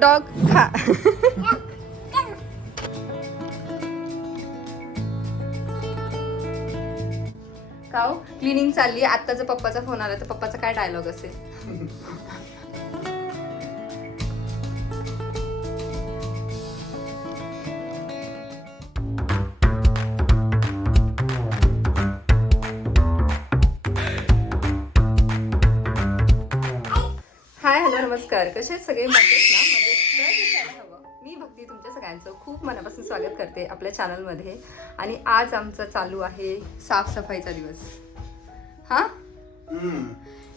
Dog खा काव cleaning चालली आता जर पप्पाचा फोन आला तर पप्पाचा काय डायलॉग असेल? हाय हॅलो नमस्कार. कसे सगळे? मजेत ना? सगळ्यांचं खूप मनापासून स्वागत करते आपल्या चॅनलमध्ये आणि आज आमचा चालू आहे साफसफाईचा दिवस. हा?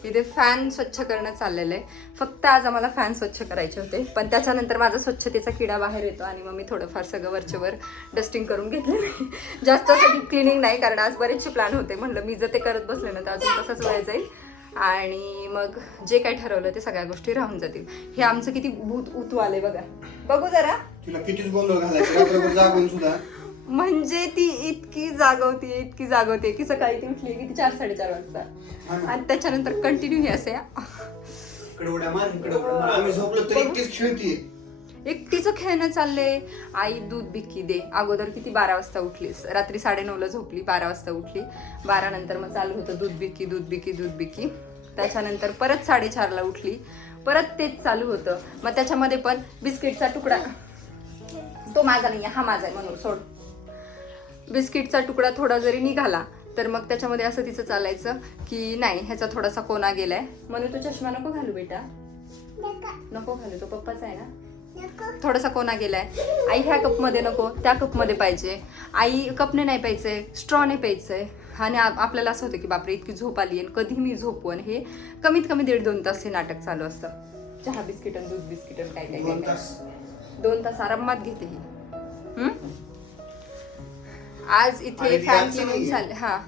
इथे फॅन स्वच्छ करणं चाललेलं आहे. फक्त आज आम्हाला फॅन स्वच्छ करायचे होते. पण त्याच्यानंतर माझा स्वच्छतेचा किडा बाहेर येतो आणि मग मी थोडंफार सगळं वरच्या वर डस्टिंग करून घेतलं नाही. जास्त डीप क्लिनिंग नाही कारण आज बरेचसे प्लॅन होते. म्हणलं मी जर ते करत बसले ना तर अजून तसाच वेळ जाईल. आणि मग जे काही ठरवलं ते सगळ्या गोष्टी राहून जातील. हे आमचं किती भूत उतू आले बघा. बघू जरा. तिला कितीच गोंधळ घालायचं रात्रभर जागून सुद्धा. म्हणजे ती इतकी जागवते इतकी जागवते की सकाळी ती उठली की ती चार साडेचार वाजता. ना. आणि त्याच्यानंतर कंटिन्यू हे असे. आम्ही झोपलो तर खेळतीये. एकटीचं खेळणं चाललंय. आई दूध बिक्की दे. अगोदर किती बारा वाजता उठलीस? रात्री साडेनऊला झोपली बारा वाजता उठली. बारा नंतर मग चालू होतं दूध बिक्की दूध बिक्की दूध बिक्की त्याच्यानंतर परत साडेचारला उठली. परत तेच चालू होतं. मग त्याच्यामध्ये पण बिस्किटचा तुकडा. तो माझा नाही हा माझा आहे म्हणून सोड. बिस्किटचा तुकडा थोडा जरी निघाला तर मग त्याच्यामध्ये असं तिचं चालायचं की नाही ह्याचा थोडासा कोना गेलाय. म्हणून तो चष्मा नको घालू बेटा. नको. घालू तो पप्पाचा आहे ना? थोडासा कोना गेलाय. आई ह्या कपमध्ये नको त्या कपमध्ये पाहिजे. आई कपने नाही प्यायचंय स्ट्रॉने प्यायचंय. आणि आप- आपल्याला असं होतं की बापरे इतकी झोप आली आणि कधी मी झोपू आणि हे कमीत कमी दीड दोन तास हे नाटक चालू असतं. चहा बिस्किट आणि दूध बिस्किट काय काय दोन तास आरामात घेते ही? आज इथे फॅन क्लिनिंग नाहीये. चालले हा.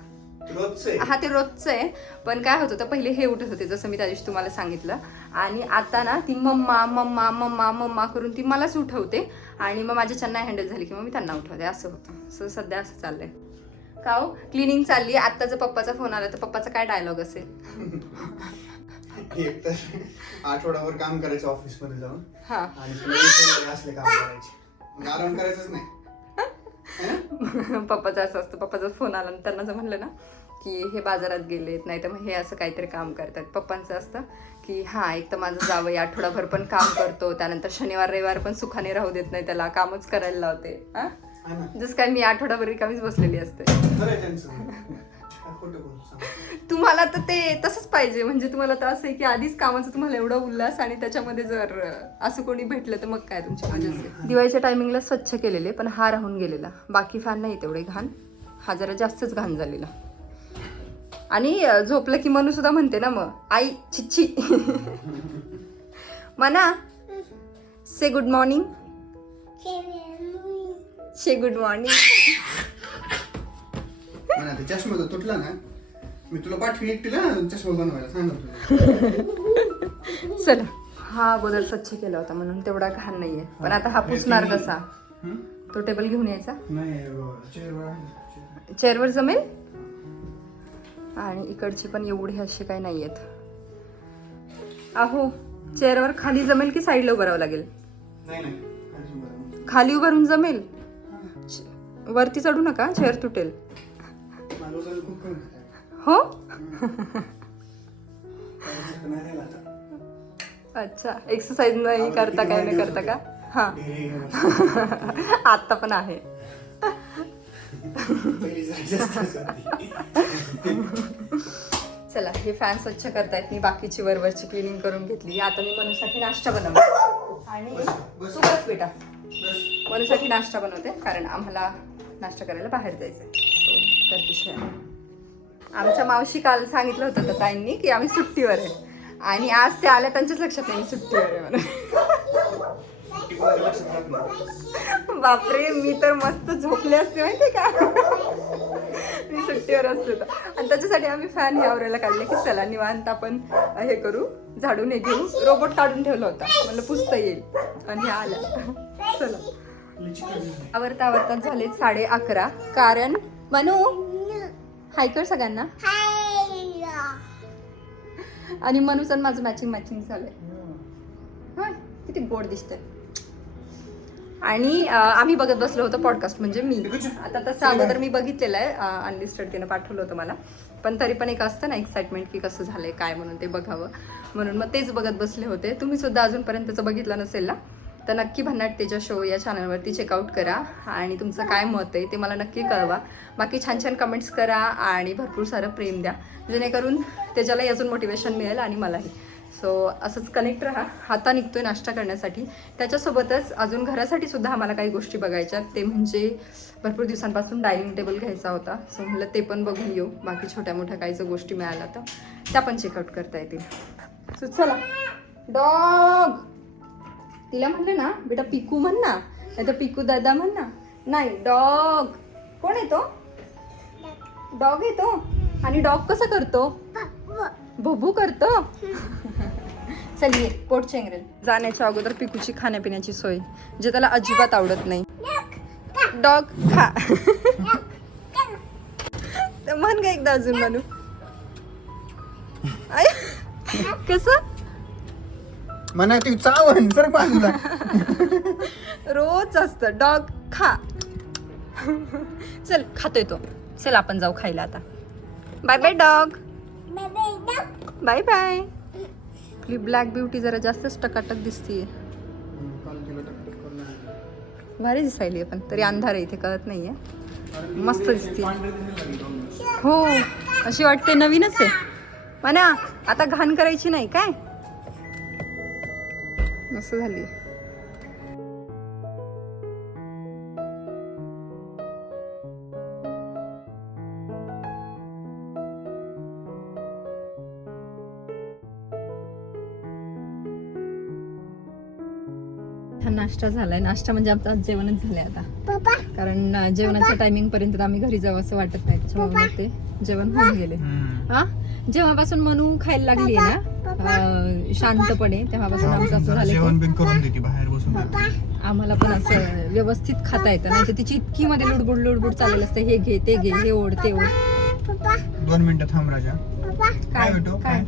हा ते रोजचं आहे. पण काय होत होतं पहिले हे उठत होते जसं मी त्या दिवशी तुम्हाला सांगितलं. आणि आता ना ती मम्मा मम्मा मम्मा मम्मा करून ती मलाच उठवते. आणि मग माझ्या नाही हँडल झाली की मग मी त्यांना उठवते. असं होतं. सो सध्या असं चाललंय. का हो? क्लिनिंग चालली. आता जर पप्पाचा फोन आला तर पप्पाचा काय डायलॉग असेल? एक तर आठवड्यावर काम करायचं ऑफिसमध्ये जाऊन हा. आणि weekend असले काम करायचे. मग आराम करायचंच नाही? पप्पाचं असं असतं पप्पाचा फोन आला आणि त्यांना जर म्हणलं ना की हे बाजारात गेलेत नाही तर मग हे असं काहीतरी काम करतात. पप्पांचं असतं की हा एक तर माझं जावं आठवडाभर पण काम करतो त्यानंतर शनिवार रविवार पण सुखाने राहू देत नाही त्याला कामच करायला लावते. हा? हा ना. जसं काय मी आठवडाभर रिकामीच बसलेली असते. खरं आहे त्यांचं. तुम्हाला तर ते तसंच पाहिजे. म्हणजे तुम्हाला तर असं आहे की आधीच कामाचं तुम्हाला एवढा उल्हास आणि त्याच्यामध्ये जर असं कोणी भेटलं तर मग काय तुमची मजा दिवाळीच्या टायमिंगला स्वच्छ केलेले पण हा राहून गेलेला. बाकी फॅन नाही तेवढे घाण. हा जरा जास्तच घाण झालेला. आणि झोपलं की मनू सुद्धा म्हणते ना मग आई छिच्छी मना से गुड मॉर्निंग शे गुड मॉर्निंग म्हणा ते चष्मा जर तुटला ना मी तुला पाठवी एकटीला चष्मा बनवायला सांगतो तुला. चला. हा अगोदर स्वच्छ केला होता म्हणून तेवढा घाण नाहीये. पण आता हा पुसणार कसा? तो टेबल घेऊन यायचा? नाही चेअरवर जमेल? आणि इकडचे पण एवढे असे काही नाही आहेत अहो चेअरवर खाली जमेल की साईडला उभं राहावं लागेल? खाली बरं. खाली उभं राहून जमेल? वरती चढू नका चेअर तुटेल. हो. अच्छा एक्सरसाइज नाही करता काय नाही करता का हा. आता पण आहे. चला हे फॅन स्वच्छ करतायत मी बाकीची वरवरची क्लिनिंग करून घेतली आता मी मनूसाठी नाश्ता बनवला आणि. तू बस बेटा. मनूसाठी नाश्ता बनवते कारण आम्हाला नाश्ता करायला बाहेर जायचंय सो तर विषय आमच्या मावशी काल सांगितलं होतं तर ताईंनी की आम्ही सुट्टीवर आहे. आणि आज ते आल्या त्यांच्याच लक्षात नाही मी सुट्टीवर आहे म्हणून. बापरे मी तर मस्त झोपले असते माहिती का? मी सुट्टीवर असते तर. आणि त्याच्यासाठी आम्ही फॅन हे आवरायला काढले की चला निवांत आपण हे करू झाडून हे घेऊ. रोबोट काढून ठेवला होता. म्हणलं पुसता येईल. आणि हे चला. आवरता आवरता झाले साडे अकरा. कारण मनू? हाय कर सगळ्यांना. आणि मनूचं आणि माझं मॅचिंग मॅचिंग झालंय हा किती गोड दिसते आणि आम्ही बघत बसलो होतो पॉडकास्ट म्हणजे मी. आता तसं अगोदर मी बघितलेलं आहे. अनलिस्टेड तिनं पाठवलं होतं मला. पण तरी पण एक असतं ना एक्साइटमेंट की कसं झालंय काय म्हणून ते बघावं. म्हणून मग तेच बघत बसले होते. तुम्ही सुद्धा अजूनपर्यंतचं बघितलं नसेल ना? तर नक्की भन्नाट तेजा शो या चॅनलवरती चेकआउट करा. आणि तुमचं काय मत आहे ते मला नक्की कळवा. बाकी छान छान कमेंट्स करा आणि भरपूर सारं प्रेम द्या. जेणेकरून त्याच्यालाही अजून मोटिवेशन मिळेल आणि मलाही. सो असंच कनेक्ट राहा. हाता निघतोय नाश्ता करण्यासाठी. त्याच्यासोबतच अजून घरासाठी सुद्धा आम्हाला काही गोष्टी बघायच्या ते म्हणजे भरपूर दिवसांपासून डायनिंग टेबल घ्यायचा होता. सो म्हटलं ते पण बघून येऊ. बाकी छोट्या मोठ्या काही जर गोष्टी मिळाल्या तर त्या पण चेकआउट करता येतील. सो चला. डॉग तिला म्हटलं ना बेटा पिकू म्हण ना नाही तर पिकू दादा म्हण ना. नाही डॉग. कोण येतो डॉग येतो आणि डॉग कसा करतो? भुभू करतो. चल ये पोट चेंगरेल. जाण्याच्या अगोदर पिकूची खाण्यापिण्याची सोय जे त्याला अजिबात आवडत नाही. डॉग खा. म्हण का एकदा अजून म्हणू आय, कसं? म्हणा ती चावण सर बाजूला रोज असतं. डॉग खा. चल खातोय तो. चल आपण जाऊ खायला आता. Bye bye dog bye bye आपली ब्लॅक ब्युटी जरा जास्तच टकाटक दिसतीये. भारी दिसायली पण तरी अंधार आहे इथे कळत नाहीये. मस्त दिसते हो अशी वाटते नवीनच आहे. म्हणा आता घाण करायची नाही काय? मस्त झाली. हा नाश्ता झालाय. नाश्ता म्हणजे आमचं आज जेवणच झालंय आता. कारण जेवणाच्या टायमिंग पर्यंत आम्ही घरी जावं असं वाटत नाही. त्याच्यामुळे ते जेवण होऊन गेले. हा? जेव्हापासून मनू खायला लागली ना शांतपणे. तेव्हापासून आमचं असं झालं जेवण की बिन करून देते बाहेर बसून आम्हाला पण असं व्यवस्थित खाता येतं. नाही तर तिची इतकी मध्ये लुडबुड लुडबुड चाललेलं असतं. हे घे ते घे हे ओढ ते ओढ. दोन मिनिटं थांब राजा. काय बेटो काय?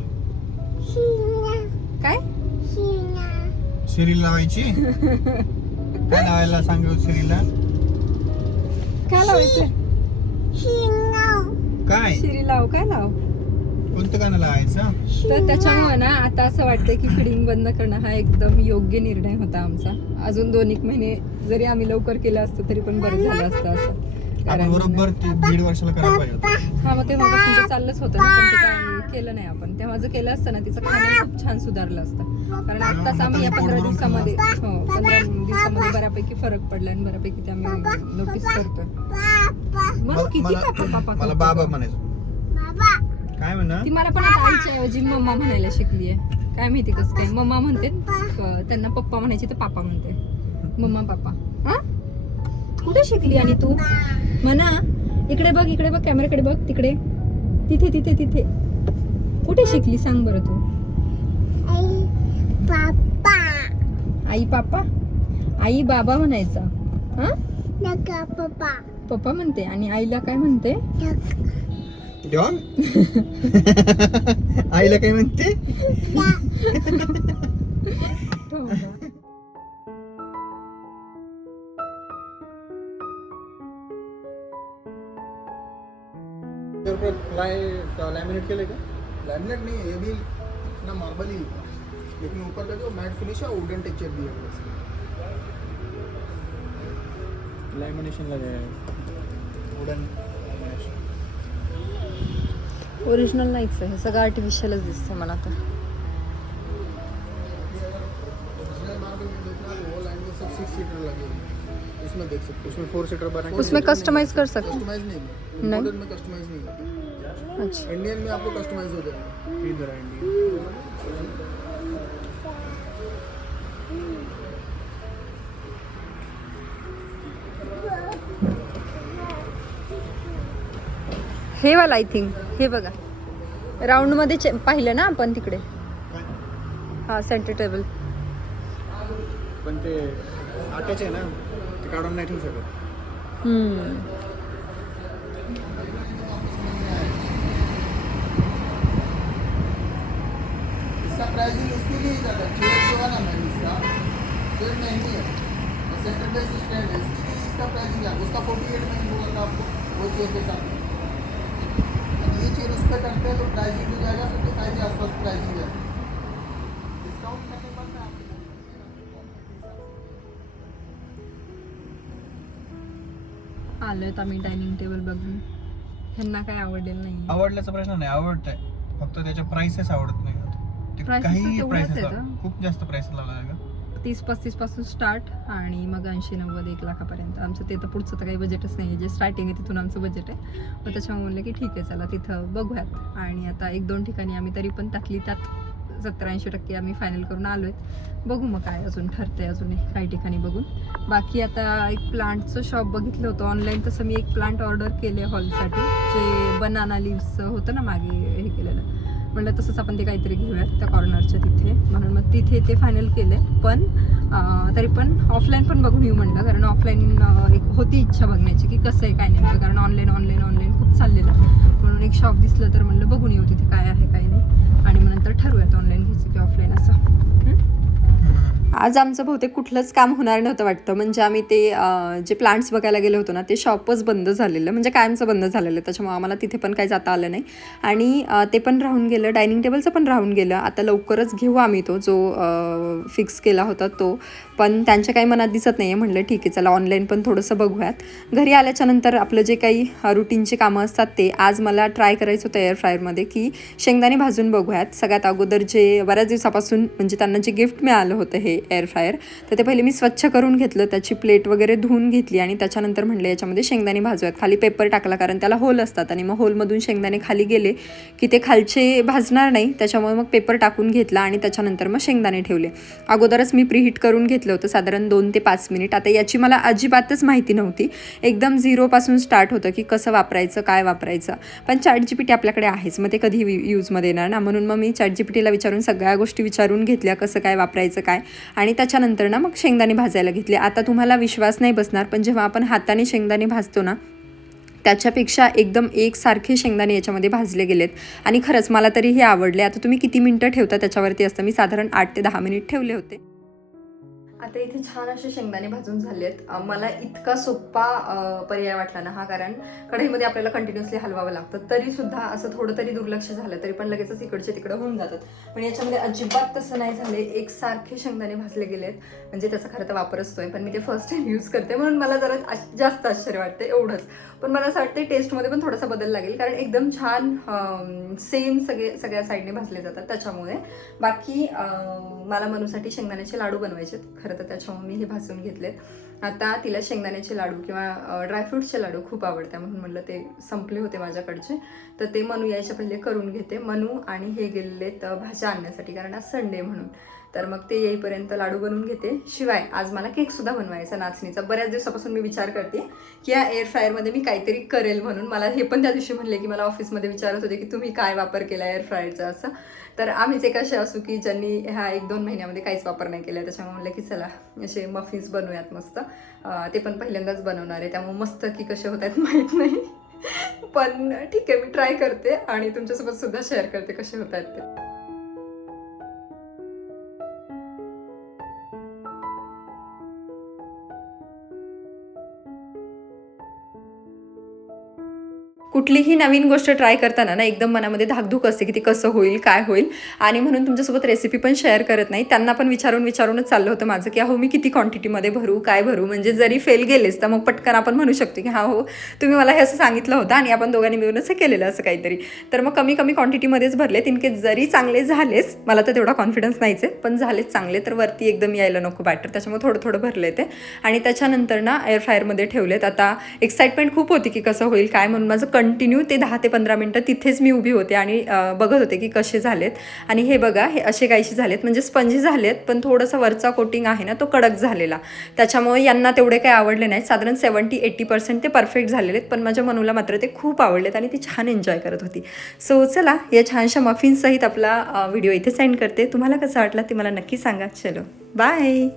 काय? शिरी लावायची? काय लावायला सांग शिरीला? काय लावायचं? काय? शिरी लाव काय लाव? कोणतं गाणं लावायचं? तर त्याच्यामुळे ना आता असं वाटतंय की फिडिंग बंद करणं हा एकदम योग्य निर्णय होता आमचा. अजून दोन एक महिने जरी आम्ही लवकर केलं असतं तरी पण बरं झालं असतं असं. आपण बरोबर ते दीड वर्षाला करायला पाहिजे होतं. हा मग तेव्हापासून ते चाललंच होतं ना पण ते काय केलं नाही आपण. तेव्हा जर केलं असतं ना तिचं खाणं खूप छान सुधारलं असतं. कारण आत्ताच आम्ही या पंधरा दिवसामध्ये हो पंधरा दिवसामध्ये बऱ्यापैकी फरक पडला आणि बऱ्यापैकी ते आम्ही नोटीस करतोय. मग मला- किती मला- पापा पापा मला बाबा? म्हणायचं. काय म्हणा? ती मला पण आता आईच्या ऐवजी मम्मा म्हणायला शिकली आहे काय माहिती कसं काय? मम्मा म्हणते त्यांना पप्पा म्हणायचे तर पापा म्हणते. मम्मा पापा हा? कुठे शिकली आणि तू? म्हणा. इकडे बघ इकडे बघ कॅमेराकडे बघ तिकडे. तिथे तिथे तिथे. कुठे शिकली सांग बरं तू? आई पापा आई बाबा म्हणायचा. हा? पप्पा. म्हणते आणि आईला काय म्हणते? डॉग आईला काय म्हणते? लैमिनेट केले का लैमिनेट नहीं है ये भी ना मार्बल ही है लेकिन ऊपर का जो मैट फिनिश है वुडन टेक्सचर भी है लॅमिनेशन लगाया वुडन ओरिजिनल नाहीच आहे. सगळं आर्टिफिशियलच दिसतं मला तर. हैं उसमें देख सकते हो? उसमें फोर सीटर बना उसमें कस्टमाइज कर सकते कस्टमाइज नहीं है। नहीं? मॉडर्न में कस्टमाइज नहीं होता। अच्छा। इंडियन में आपको कस्टमाइज हो जाएगा। इधर आएंगे। हे वाला आय थिंक हे बघा. राऊंडमध्ये चे- पाहिलं ना आपण तिकडे? हा सेंटर टेबल पण ते आट्याचे आहे ना ते काढून नाही ठेवू शकत. नाइन्टी है और सेंटर बेस स्टैंड है इसका प्राइसिंग है उसका फोर्टी एट में होगा था आपको वो चेयर के साथ अब ये चेयर उस पर करते हैं तो प्राइसिंग भी जाएगा फिफ्टी फाइव के आसपास प्राइसिंग है। डिस्काउंट करने पर मैं आपको आलोय आम्ही डायनिंग टेबल बघून. ह्यांना काय आवडलेलं नाही आवडल्याचा प्रश्न नाही आवडतंय. फक्त त्याच्या प्राइसेस आवडत नाही ते Prices काही तेवढंच प्राइसेस आहेत, हं. खूप जास्त प्राइस लावला आहे का तीस पस्तीसपासून स्टार्ट आणि मग ऐंशी नव्वद एक लाखापर्यंत. आमचं ते तर पुढचं तर काही बजेटच नाही आहे जे स्टार्टिंग आहे तिथून आमचं बजेट आहे. मग त्याच्यामुळे म्हणलं की ठीक आहे चला तिथं बघूयात. आणि आता एक दोन ठिकाणी आम्ही तरी पण त्यातली त्यात सत्तर ऐंशी टक्के आम्ही फायनल करून आलो आहे बघू मग काय अजून ठरतंय अजून काही ठिकाणी बघून. बाकी आता एक प्लांटचं शॉप बघितलं होतं. ऑनलाईन तसं मी एक प्लांट ऑर्डर केले हॉलसाठी जे बनाना लिव्हचं होतं ना मागे हे केलेलं. म्हणलं तसंच आपण ते काहीतरी घेऊयात त्या कॉर्नरच्या तिथे. म्हणून मग तिथे ते फायनल केलं पण तरी पण ऑफलाईन पण बघून येऊ म्हणलं. कारण ऑफलाईन एक होती इच्छा बघण्याची की कसं आहे काय नेमकं. कारण ऑनलाईन ऑनलाईन ऑनलाईन खूप चाललेलं म्हणून एक शॉप दिसलं तर म्हणलं बघून येऊ तिथे काय आहे काय नाही. आणि मग नंतर ठरवूयात ऑनलाईन घ्यायचं की ऑफलाईन असं. आज आमचं बहुतेक कुठलंच काम होणार नव्हतं वाटतं. म्हणजे आम्ही ते जे प्लांट्स बघायला गेलो होतो ना ते शॉपच बंद झालेलं. म्हणजे कायमचं बंद झालेलं. त्याच्यामुळे आम्हाला तिथे पण काही जाता आलं नाही. आणि ते पण राहून गेलं. डायनिंग टेबलचं पण राहून गेलं. आता लवकरच घेऊ आम्ही तो जो फिक्स केला होता तो. पण त्यांच्या काही मनात दिसत नाही आहे म्हणलं ठीक आहे चला ऑनलाईन पण थोडंसं बघूयात. घरी आल्याच्यानंतर आपलं जे काही रुटीनचे कामं असतात ते आज मला ट्राय करायचं होतं एअर फ्रायरमध्ये की शेंगदाणे भाजून बघूयात. सगळ्यात अगोदर जे बऱ्याच दिवसापासून म्हणजे त्यांना जे गिफ्ट मिळालं होतं हे एअर फ्रायर तर ते पहिले मी स्वच्छ करून घेतलं. त्याची प्लेट वगैरे धुवून घेतली आणि त्याच्यानंतर म्हणले याच्यामध्ये शेंगदाणे भाजूयात. खाली पेपर टाकला कारण त्याला होल असतात आणि मग होलमधून शेंगदाणे खाली गेले की ते खालचे भाजणार नाही. त्याच्यामुळे मग पेपर टाकून घेतला आणि त्याच्यानंतर मग शेंगदाणे ठेवले. अगोदरच मी प्रीहीट करून घेतलं. होतं साधारण दोन ते पाच मिनिट. आता याची मला अजिबातच माहिती नव्हती. एकदम झिरोपासून स्टार्ट होतं की कसं वापरायचं काय वापरायचं. पण चॅट जी पी टी आपल्याकडे आहेच. मग ते कधी यूजमध्ये येणार ना. म्हणून मग मी चॅट जी पी टीला विचारून सगळ्या गोष्टी विचारून घेतल्या कसं काय वापरायचं काय. आणि त्याच्यानंतर ना मग शेंगदाणे भाजायला घेतले. आता तुम्हाला विश्वास नाही बसणार पण जेव्हा आपण हाताने शेंगदाणे भाजतो ना त्याच्यापेक्षा एकदम एकसारखे शेंगदाणे याच्यामध्ये भाजले गेलेत. आणि खरंच मला तरी हे आवडले. आता तुम्ही किती मिनटं ठेवता त्याच्यावरती असतं? मी साधारण आठ ते दहा मिनिट ठेवले होते. आता इथे छान असे शेंगदाणे भाजून झालेत. आहेत मला इतका सोप्पा पर्याय वाटला ना हा कारण कढईमध्ये आपल्याला कंटिन्युअसली हलवावं लागतं. तरी सुद्धा असं थोडं तरी दुर्लक्ष झालं तरी पण लगेचच इकडचे तिकडं होऊन जातात. पण याच्यामध्ये अजिबात तसं नाही झाले एकसारखे शेंगदाणे भाजले गेलेत. म्हणजे त्याचा खरं तर वापर असतोय पण मी ते फर्स्ट टाइम यूज करते म्हणून मला जरा जास्त आश्चर्य वाटतं एवढंच. पण मला असं वाटतं टेस्टमध्ये पण थोडासा बदल लागेल. कारण एकदम छान सेम सगळे सगळ्या साईडने भाजले जातात त्याच्यामुळे. बाकी मला मनूसाठी शेंगदाण्याचे लाडू बनवायचे खरं तर त्याच्यामुळे मी हे भाजून घेतलेत. आता तिला शेंगदाण्याचे लाडू किंवा ड्रायफ्रुट्सचे लाडू खूप आवडते म्हणून म्हटलं ते संपले होते माझ्याकडचे. तर ते मनू यायच्या पहिले करून घेते. मनू आणि हे गेलेत भाज्या आणण्यासाठी. कारण आज संडे म्हणून. तर मग ते येईपर्यंत लाडू बनवून घेते. शिवाय आज मला केकसुद्धा बनवायचा नाचणीचा. बऱ्याच दिवसापासून मी विचार करते की या एअर फ्रायरमध्ये मी काहीतरी करेल म्हणून. मला हे पण त्या दिवशी म्हणले की मला ऑफिसमध्ये विचारत होते की तुम्ही काय वापर केला एअर फ्रायरचा असं. तर आम्हीच एक असे असू की ज्यांनी ह्या एक दोन महिन्यामध्ये काहीच वापर नाही केला त्याच्यामुळे म्हणलं की चला असे मफिन्स बनवूयात मस्त. ते पण पहिल्यांदाच बनवणार आहे. त्यामुळे मस्त की कसे होत आहेत माहीत नाही. पण ठीक आहे मी ट्राय करते आणि तुमच्यासोबत सुद्धा शेअर करते कसे होत आहेत ते. कुठलीही नवीन गोष्ट ट्राय करताना ना एकदम मनामध्ये धाकधूक असते की ती कसं होईल काय होईल. आणि म्हणून तुमच्यासोबत रेसिपी पण शेअर करत नाही. त्यांना पण विचारून विचारूनच चाललं होतं माझं की अहो मी किती क्वांटिटीमध्ये भरू काय भरू? म्हणजे जरी फेल गेलेस तर मग पटकन आपण म्हणू शकतो की हा हो तुम्ही मला हे असं सांगितलं होतं आणि आपण दोघांनी मिळून असं केलेलं असं काहीतरी. तर मग कमी कमी क्वांटिटीमध्येच भरले. तिनके जरी चांगले झालेच मला तर तेवढा कॉन्फिडन्स नाहीच आहे. पण झालेच चांगले तर वरती एकदम यायला नको बॅटर त्याच्यामुळे थोडं थोडं भरले ते. आणि त्याच्यानंतर ना एअर फ्रायरमध्ये ठेवलेत. आता एक्साइटमेंट खूप होती की कसं होईल काय म्हणून. माझं कंटिन्यू ते दहा ते पंधरा मिनटं तिथेच मी उभी होते आणि बघत होते की कसे झालेत. आणि हे बघा हे असे काहीशी झालेत. म्हणजे स्पंजी झालेत पण थोडंसं वरचा कोटिंग आहे ना तो कडक झालेला. त्याच्यामुळे यांना तेवढे काही आवडले नाहीत. साधारण सेवन्टी एट्टी पर्सेंट ते परफेक्ट झालेले आहेत पण माझ्या मनूला मात्र ते खूप आवडलेत आणि ती छान एन्जॉय करत होती. सो चला या छानशा मफिन्ससहित आपला व्हिडिओ इथे सेंड करते. तुम्हाला कसं वाटला ते मला नक्की सांगा. चलो बाय